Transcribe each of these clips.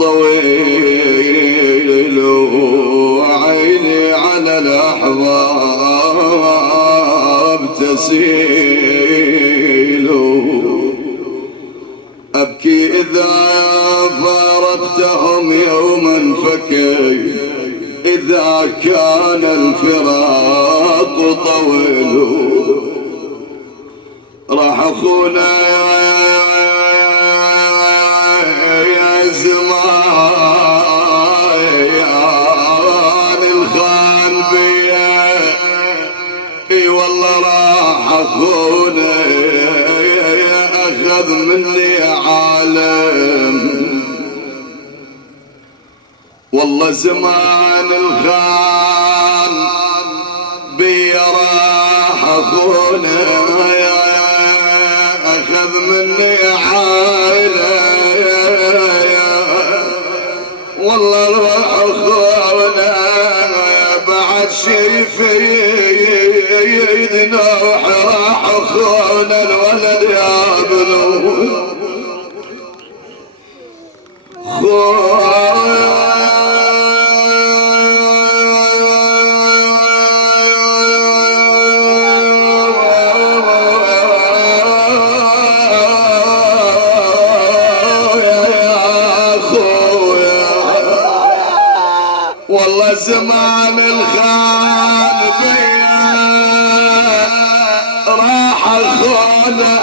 طويل وعيني على الأحباب تسيل، أبكي إذا فارقتهم يوما فكي إذا كان الفراق طويل. راح أخونا يا زمان الخان بيا، اي والله راح أخونا أخذ مني عالم، والله زمان الخان بيا راح أخونا أخذ مني عائلة، والله روح أخونا بعد شي في يدنا، راح أخونا الولد يا بنو والله زمان الخان بيا راح أخونا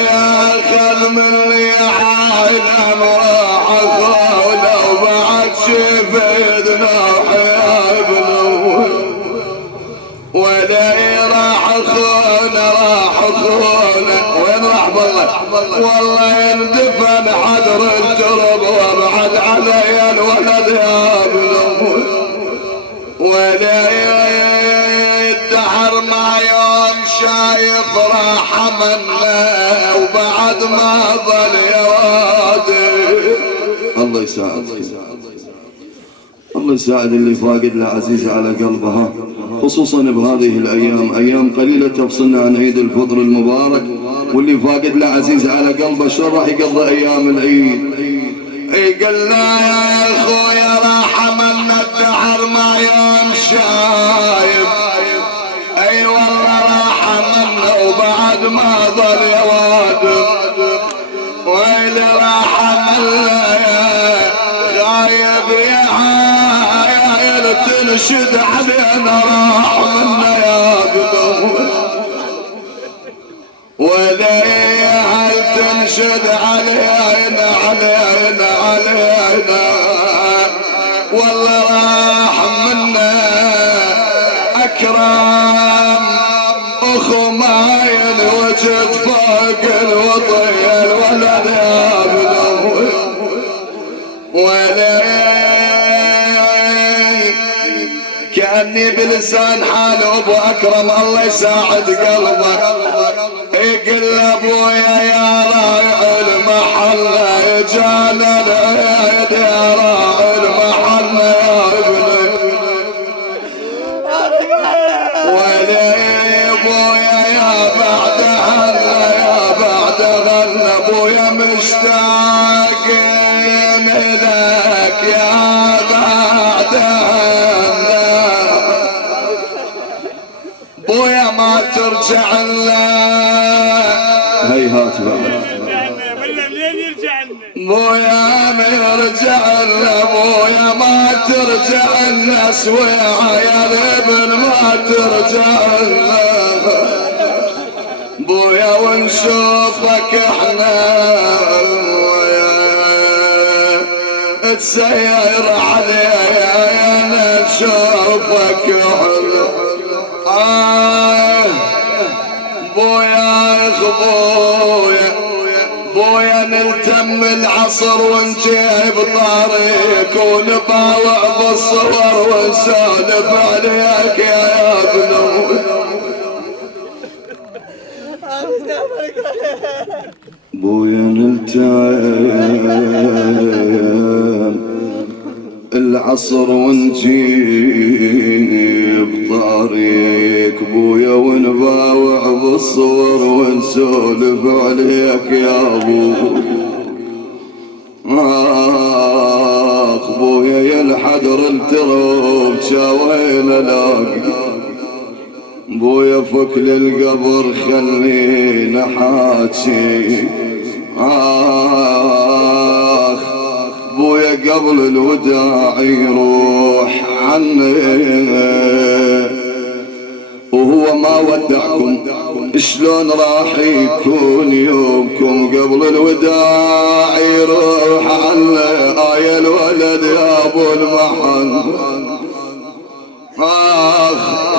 ياخذ مني عالم، راح أخونا وبعد شفيدنا وحيابنا، ولا راح أخونا وين راح بالله، والله يندفن حدر الجرب وابعد علي الولد يا بنو، ولا الدهر ما يوم شايف راحة منا وبعد ما ظل يوادي. الله يساعد، الله يساعد اللي فاقد له عزيز على قلبها، خصوصا بهذه الايام، ايام قليله تفصلنا عن عيد الفطر المبارك، واللي فاقد له عزيز على قلبه شلون راح يقضي ايام العيد؟ اي قال لا يا اخويا راح منا الدهر ما يوم شايف، اي والله راح منا وبعد ما ظل يوادم، ويلي راح منا غايب يا عايل تنشد علينا راح منا يا بنو، ولا هل تنشد علينا والله راح منا أكرم أخو ماين وجد فوق الوطي الولد يا بنو، ولا كأني بلسان حال أبو أكرم الله يساعد قلبك، يقل أبويا يا راعي المحل جانا العيد يا راعي المحل يا ابني، ولا أبويا يا بعد غلا أبويا مشتاقين لك يا بعد بويا ما ترجع لنا هيهات بعد بويا ما يرجع لنا، بويا ما ترجع لنا سويعة يا الابن ما ترجع لنا بويا، ونشوفك احنا تسير علينا نشوفك احنا بويا بويا نلتم العصر ونجيب طريق ونباوع بالصور ونسولف عليك يا بنو، بويا نلتم العصر ونجيب طريق بويا ونباوع بالصور ونسولف عليك يا ابو حجر التراب شاوين الاقي بويا فك للقبر خلينا حاجي بويا قبل الوداع يروح عني وهو ما ودعكم شلون راح يكون يومكم قبل الوداع يروح عني يا الولد يا ابو المحن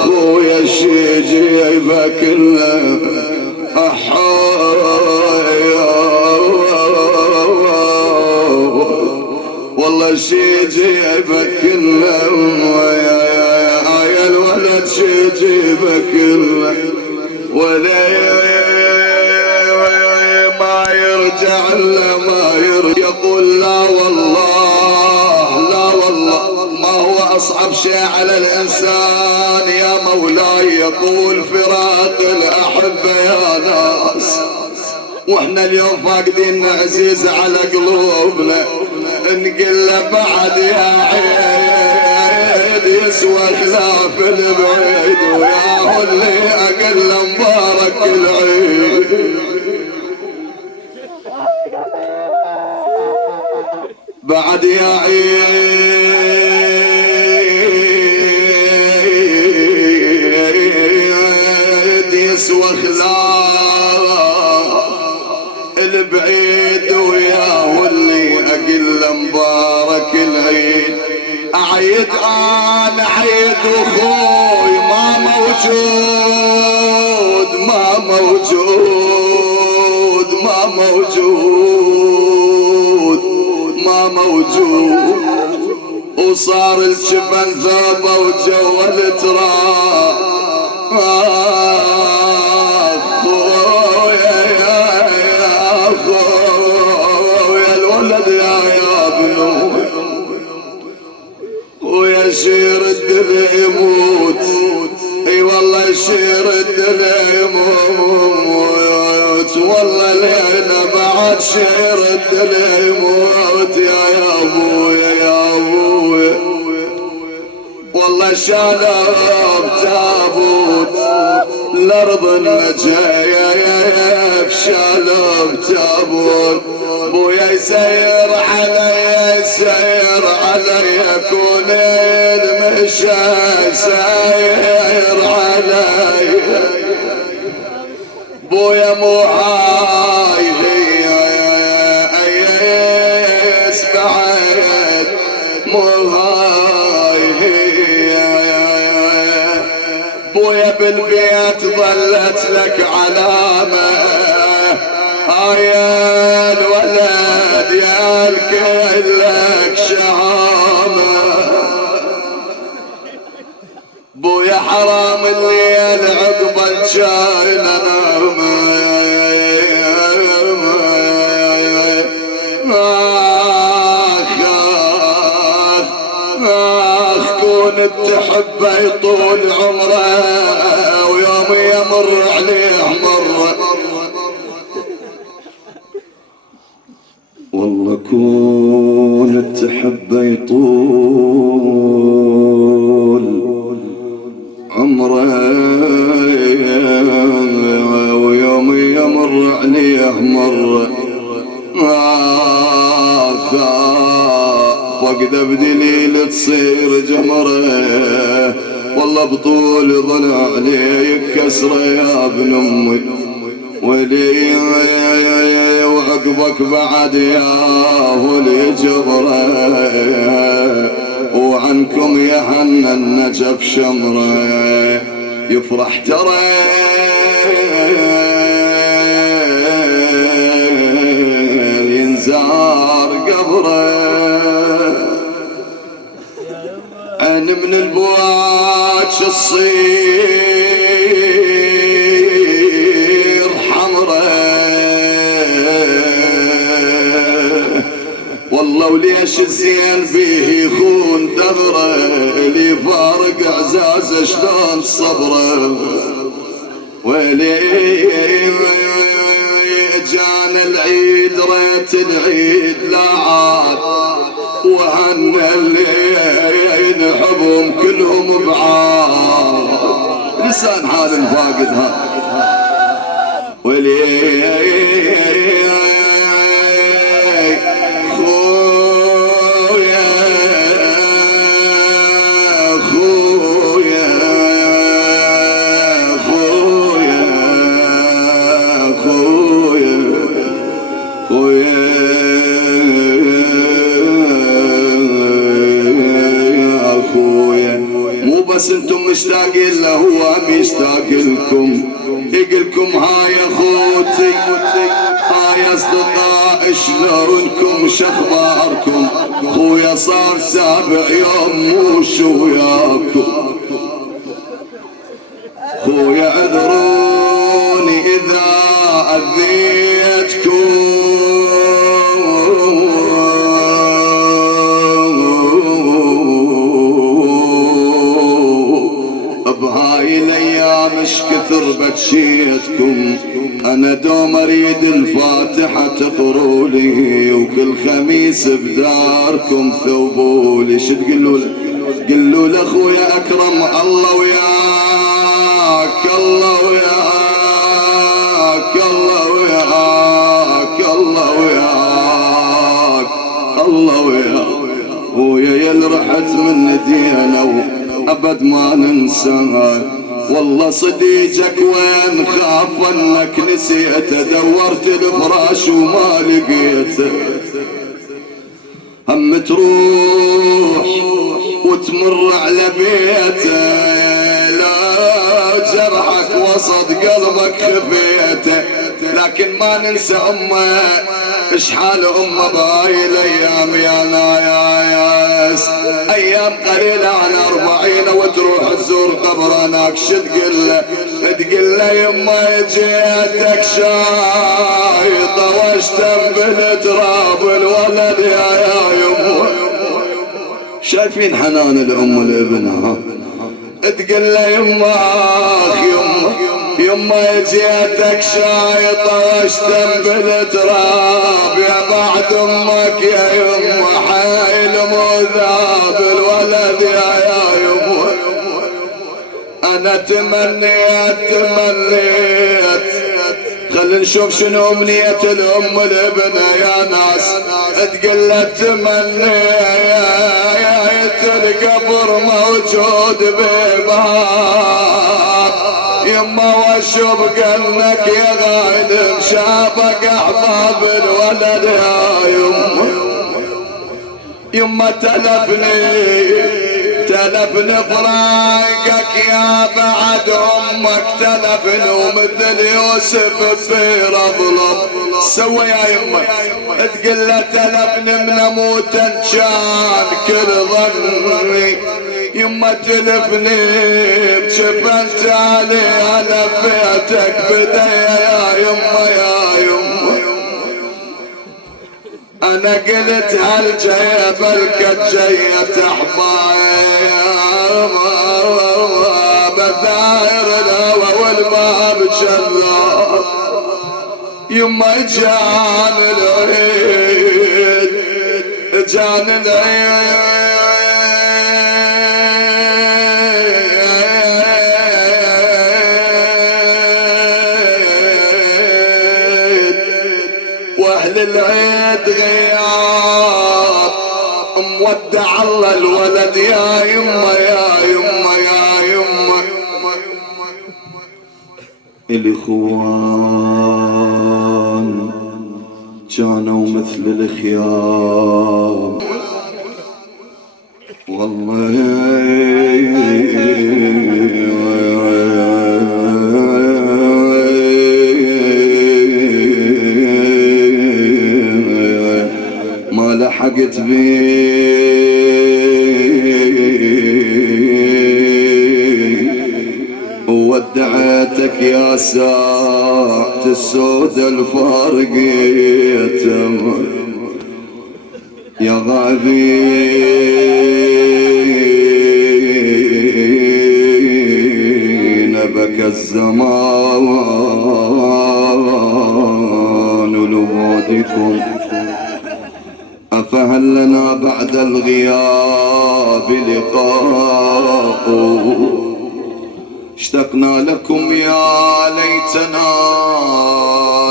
خويا شي جيبك كله والله شي جيبك كله يا الولد شي جيبك كله ولا ما يرجع الا ما يرجع يقول لا والله لا والله ما هو اصعب شيء على الانسان يا مولاي يقول فراق الاحبه يا ناس واحنا اليوم فاقدين عزيز على قلوبنا نقول له بعد يا عيد يسوى خلاف البعيد وياه اللي اقل مبارك العيد بعد يا عيد يسوى خلاف البعيد وياه اللي اقل مبارك العيد اعيد انا عيد وخوي ما موجود ما موجود ما موجود ما موجود وصار الجبن ذوبه وجو التراب خويا الولد يا ابنو ويشير الدنيا يموت اي والله يشير الدنيا يموت والله لينا بعد شير الدنيا يموت يا ابويا يا ابويا والله شالوا بتابوت الارض النجايب شالوا بتابوت بويا يسير علي يسير علي كون المشى ساير علي بويا مو هاي بعد مو هاي بويا بالبيت ظلت لك علامة يا الولد يا الكل لك شهامة بويا حرام الليل عقب الشاي كون تحبه يطول عمره ويوم يمر عليه مره والله كون تحبه يطول عمره ويوم يمر عليه مره فقد بدليل تصير جمره والله بطول ضلع عليك كسره يا ابن امي ولي وعقبك بعد يا ولي جبره وعنكم يهنى النجف شمره يفرح ترى ينزار قبره أنا من البواج الصير حمره والله وليش الزين فيه يخون دغره اللي فارق عزازه شلون صبره ولي جانا العيد ريت العيد لا عاد وهن اللي وحبهم كلهم بعاد. لسان حال فاقد هذا ولي خويا خويا خويا خويا خويا خويا مو بس انتم مشتاقين له هو مشتاق لكم. يقلكم هاي اخوتي هاي اصدقاء شلونكم شخباركم. خويا صار 7 يوم موش وياكم. خويا اذروني اذا اذيتكم بهاي الايام اش كثر بكشيتكم. انا دوم اريد الفاتحة تقرولي وكل خميس بداركم ثوبولي. شو تقولوا له؟ قلوا لاخويا اكرم الله وياك الله وياك الله وياك الله وياك الله وياك. ويا يل رحت من دينا أبد ما ننساك. والله صديقك وين خاف انك نسيته. دورت الفراش وما لقيته. هم تروح وتمر على بيته لا جرحك وسط قلبك خفيته. لكن ما ننسى امه. اش حال امه بهاي الايام يا ناياس. ايام قليله عن 40 وتروح تزور قبر هناك. شو تقول له؟ تقول له يما جيتك شايطه واشتم تراب الولد يا يمه. شايفين حنان الام لابنها. تقول له يما يما جيتك شايطه واشتم بالتراب. يا بعد امك يا يما حايل مذاب الولد يا يما. انا تمنيت خلينا نشوف شنو امنية الام الابن يا ناس. تقول له تمنيت القبر موجود بباب يما واشوف قلنك يا غايد شافك احباب الولد يا يما تلفني فراقك يا بعد امك تلفني ومثل يوسف في رضلب. سوى يا يما تقول له تلفني من اموت كان كل ظني. يما تلفني بشفنت علي لفيتك بدي يا يما يا يما. انا قلت هالجيب الكت جيت احباب بثاير الهوى والباب جلال. يما جان العيد جان العيد واهل العيد غياب مودع الله الولد يا يما يا يما يا يما. الاخوان كانوا مثل الخيام والله ما لحقت ودعتك يا ساعة السود الفارقيت يا غابين بك الزمان ولوادكم فهل لنا بعد الغياب لقاء؟ اشتقنا لكم يا ليتنا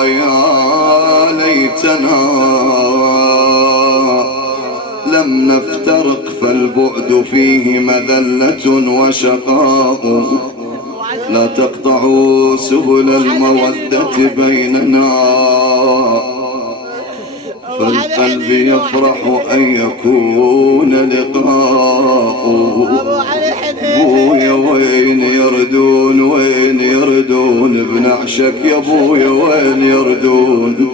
يا ليتنا لم نفترق، فالبعد فيه مذلة وشقاء. لا تقطعوا سبل المودة بيننا، فالقلب يفرح أن يكون لقاء. بويا وين يردون وين يردون بنعشك يا بويا وين يردون.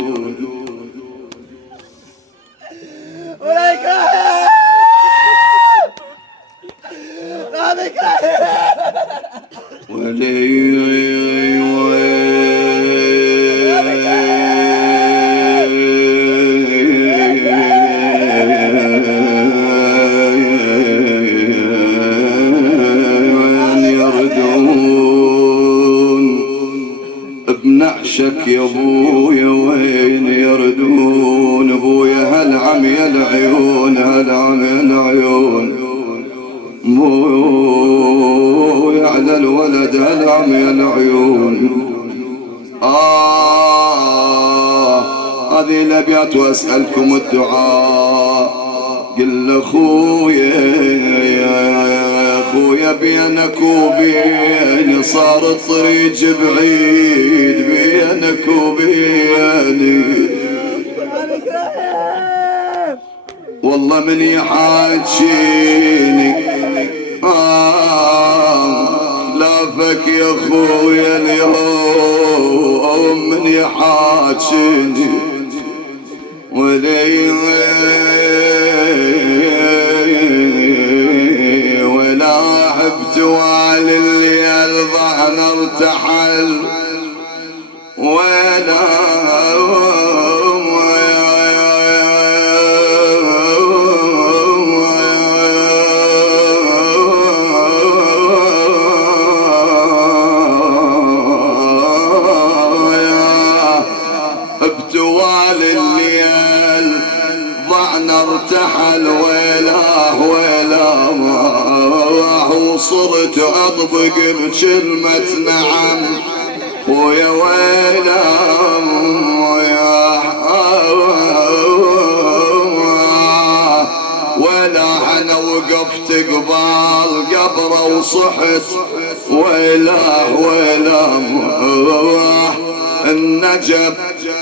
بنعشك يا بويا وين يردون. بويا هالعم يا العيون هالعم يا العيون. بويا على الولد هالعم يا العيون. هذه الابيات واسألكم الدعاء. قل اخويا يا اخويا بينك وبيني صار الطريق بعيد، بينك وبيني والله من يحاجيني لافك يا اخويا اليوم من يحاجيني ولي ولا عبت والي اللي الظهر ارتحل ولا بتوالي الليل ضعنا ارتحل ويلاه ويلا وصرت اطبق بكلمة نعم ويا ويلا ولا انا وقفت قبال قبره وصحت ويلاه ويلا النجف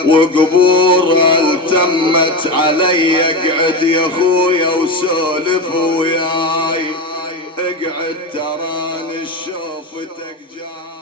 وقبور التمت علي. اقعد يا اخويا وسولف وياي، اقعد تراني شوفتك جاي.